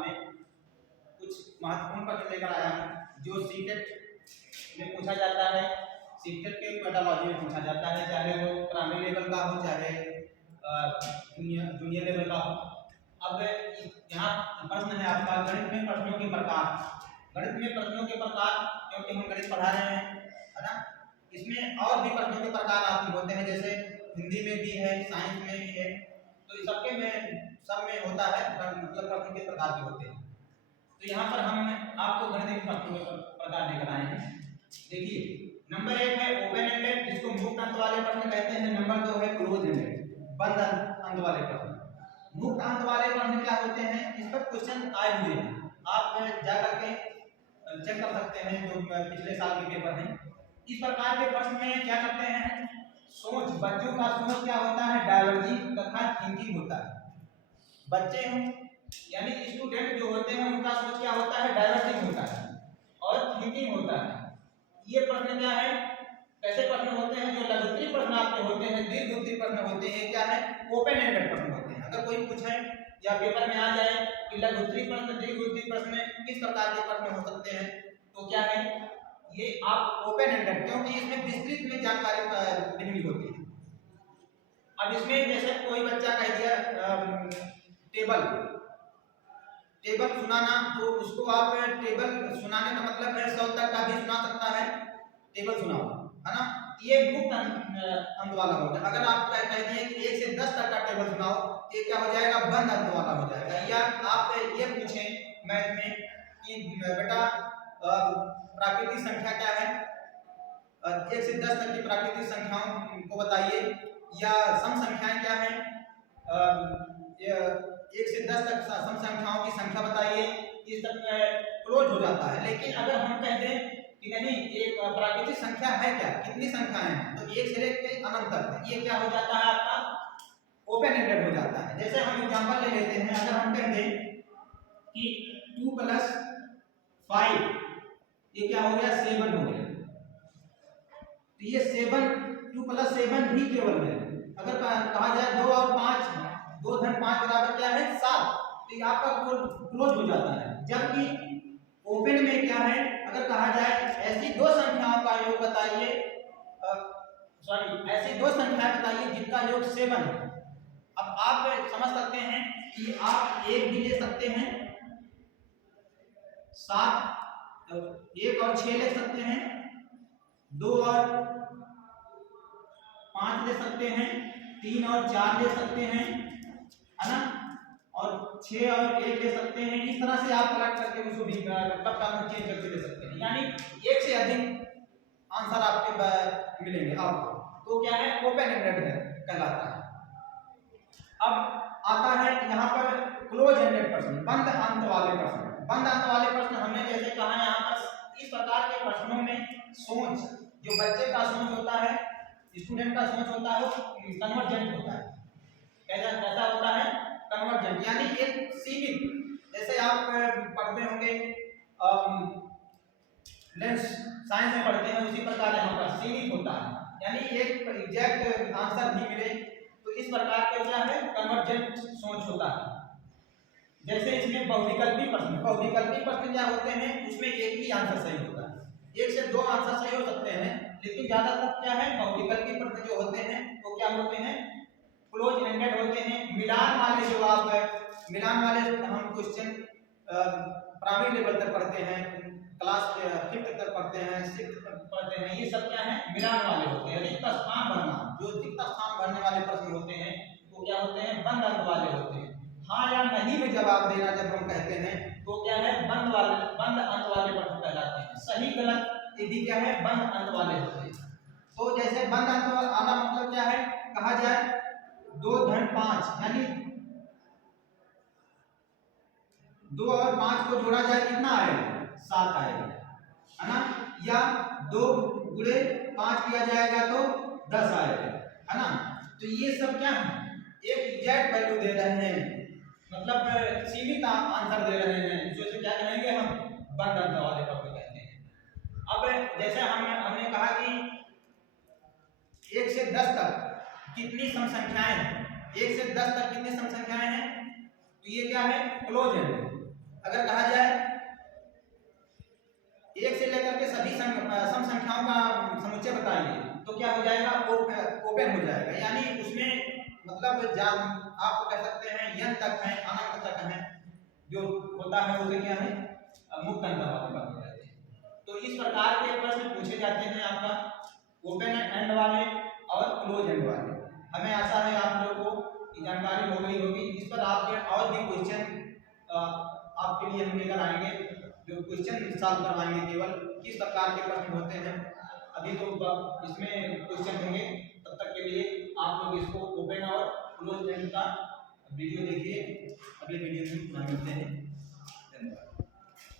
सामने कुछ महत्वपूर्ण प्रश्न लेकर आया हूँ जो सीटेट में पूछा जाता है, सीटेट के पेडोलॉजी में पूछा जाता है, चाहे वो प्राइमरी लेवल का हो चाहे जूनियर लेवल का हो। अब यहाँ प्रश्न है आपका गणित में प्रश्नों के प्रकार। गणित में प्रश्नों के प्रकार, क्योंकि हम गणित पढ़ा रहे हैं, है ना, इसमें और भी प्रश्नों के प्रकार आपके होते हैं, जैसे हिंदी में भी है, साइंस में भी है, तो सबके में सब में होता है, मतलब प्रश्नों के प्रकार के होते हैं। तो यहाँ पर हम आपको गणित के प्रश्नों के प्रकार लेकर आए हैं। देखिए, नंबर 1 है ओपन एंडेड, जिसको मुक्त अंत वाले प्रश्न कहते हैं। नंबर 2 है क्लोज एंडेड, बंद अंत वाले प्रश्न। मुक्त अंत वाले प्रश्न क्या होते हैं, इस पर क्वेश्चन आए हुए हैं, आप जा करके चेक कर सकते हैं, जो पिछले साल के पेपर हैं। इस प्रकार के प्रश्न में क्या करते हैं, सोच, बच्चों का सोच क्या होता है, डायवर्जिंग तथा थिंकिंग होता है। बच्चे यानी स्टूडेंट जो होते हैं उनका सोच क्या होता है, डायवर्जिंग होता है और थिंकिंग होता है। ये प्रश्न क्या है, कैसे प्रश्न होते हैं, जो लघुत्तरी प्रश्न आपके होते हैं, दीर्घ प्रश्न होते हैं, क्या है, ओपन एंडेड प्रश्न होते हैं। अगर कोई पूछे या पेपर में आ जाए कि लघुत्तरी प्रश्न दीर्घ प्रश्न में किस प्रकार के प्रश्न हो सकते हैं, तो क्या है, ये आप ओपन एंडेड, क्योंकि इसमें विस्तृत में जानकारी लिखनी होती है। अब इसमें जैसे कोई बच्चा कह दिया टेबल सुनाना, तो उसको आप टेबल सुनाने का मतलब है 100 तक का भी सुना सकता है, टेबल सुनाओ, है ना, ये मुक्त अंत वाला होता है। अगर आप कह दिए कि 1 से 10 तक का टेबल सुनाओ, ये क्या हो जाएगा, बंद अंत वाला हो जाएगा। या आप ये पूछें मैथ में कि बेटा प्राकृतिक संख्या क्या है, 1 से 10 तक की प्राकृतिक संख्याओं को बताइए, या सम संख्याएं क्या है, 1 से 10 तक सम संख्याओं की संख्या बताइए, इस तक क्लोज हो जाता है। लेकिन अगर हम कह दें कि नहीं, एक प्राकृतिक संख्या है क्या, कितनी संख्याएं हैं, तो 1 से लेकर अनंत तक, ये क्या हो जाता है, आपका ओपन एंडेड हो जाता है। जैसे हम एग्जांपल ले लेते हैं, अगर हम कह दें कि 2 + 5 ये क्या हो गया, 7 हो गया, तो ये 2 + 7 ही केवल है। अगर कहा जाए 2 और 5, 2 + 5 बराबर क्या है, 7, तो ये आपका क्लोज हो जाता है। जबकि ओपन में क्या है, अगर कहा जाए ऐसी दो संख्याओं का योग बताइए, ऐसी दो संख्याएं बताइए जिनका योग 7 है। अब आप समझ सकते हैं कि आप 1 भी ले सकते हैं, 7, 1 और 6 ले सकते हैं, 2 और 5 ले सकते हैं, 3 और 4 ले सकते हैं, है ना, और 6 और 1 ले सकते हैं। इस तरह से आप कलेक्ट करके उसको भी तब का चेंज करके ले सकते हैं, यानी 1 से अधिक आंसर आपके मिलेंगे आपको, तो क्या है, ओपन एंडेड है कहलाता है। अब आता है यहाँ पर क्लोज एंडेड प्रश्न, बंद अंत वाले प्रश्न। बंद अंत वाले प्रश्न हमने जैसे कहा, यहाँ पर इस प्रकार के प्रश्नों में सोच, जो बच्चे का सोच होता है, स्टूडेंट का सोच होता है, वो कन्वर्जेंट होता है। कैसा होता है, कन्वर्जेंट, यानी एक सीमित, जैसे आप पढ़ते होंगे लेंस साइंस में पढ़ते हैं, उसी प्रकार यहाँ पर सीमित होता है, यानी एक एग्जैक्ट आंसर नहीं मिले, तो इस प्रकार के क्या है, कन्वर्जेंट सोच होता है। जैसे इसमें बहुविकल्पी प्रश्न क्या होते हैं, उसमें एक ही आंसर सही होता है, 1 से 2 आंसर सही हो सकते हैं, लेकिन ज्यादातर क्या है, बहुविकल्पी प्रश्न जो होते हैं वो क्या होते हैं, क्लोज एंडेड होते हैं। मिलान वाले जो आप मिलान वाले हम क्वेश्चन प्राइमरी लेवल तक पढ़ते हैं, क्लास 5th तक पढ़ते हैं, 6th तक पढ़ते हैं, ये सब क्या है, मिलान वाले होते हैं। रिक्त स्थान भरना, जो रिक्त स्थान भरने वाले प्रश्न होते हैं वो क्या होते हैं, बंद अंत वाले होते हैं। हाँ या नहीं में जवाब देना जब हम कहते हैं तो क्या है, बंद अंत वाले प्रश्न कहलाते हैं। सही गलत ये भी क्या है, बंद अंत वाले होते हैं। तो जैसे बंद अंत वाला मतलब क्या है, कहा जाए 2 + 5, यानी 2 और 5 को जोड़ा जाए कितना आएगा, 7 आएगा, है ना, या 2 × 5 किया जाएगा तो 10 आएगा, है ना। तो ये सब क्या है, एक एग्जैक्ट वैल्यू दे रहे हैं, मतलब सीमित आंसर दे रहे हैं, इसे क्या कहेंगे हम, बंद अंत वाले प्रश्न कहते हैं। अब जैसे हमने कहा कि 1 से 10 तक कितनी सम संख्याएं हैं, 1 से 10 तक कितनी सम संख्याएं हैं, तो ये क्या है, क्लोज एंडेड। अगर कहा जाए एक से लेकर के सभी सम संख्याओं का समुच्चय बताइए तो क्या हो जाएगा, ओपन हो जाएगा, यानी उसमें मतलब आप कह सकते हैं n तक है, अनंत तक है, जो होता है उसे क्या है मुक्त अंक वाले बात हो जाती है। तो इस प्रकार के प्रश्न पूछे जाते हैं आपका ओपन एंड वाले और क्लोज एंड वाले। हमें आशा है आप लोगों को जानकारी हो गई होगी। इस पर आपके और भी क्वेश्चन आपके लिए हम लेकर आएंगे, जो क्वेश्चन सॉल्व करवाएंगे केवल किस प्रकार के प्रश्न होते हैं। अभी तो इसमें क्वेश्चन होंगे, तब तक के लिए आप लोग इसको ओपन और क्लोज एंड का वीडियो देखिए। अगले वीडियो में मिलते हैं।